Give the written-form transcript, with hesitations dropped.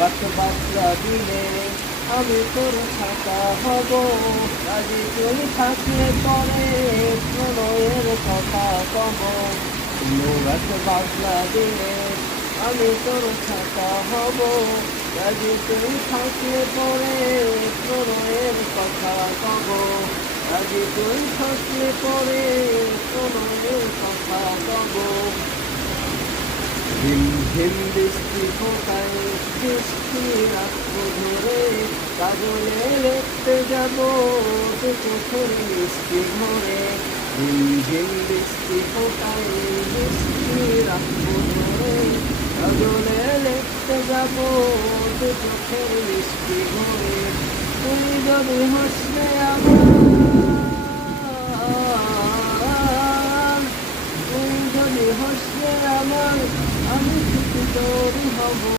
রাত বাসলা দিলে আমি তোর ছাতা হব, কাজে তুই থাকলে পরে প্রণয়ের কথা কব। রাত বাসলা দিলে আমি তোর ছাতা হব, কাজে তুই থাকলে পরে প্রণয়ের কথা কব। কাজে তুই থাকলে পরে প্রণয়ের কথা কব। ঝিম ঝিম বৃষ্টি ফোটায় বৃষ্টি রাখবো ধরে, কাজলে লিখতে যাব দু চোখের মিষ্টি ঘরে। ঝিম ঝিম বৃষ্টি ফোটায় বৃষ্টি রাখবো ধরে, কাজলে লিখতে যাব দু চোখের মিষ্টি ঘরে। তুই যদি হাসলে আমার, তুই যদি হাসলে আমার, আমি খুশি তোর হব।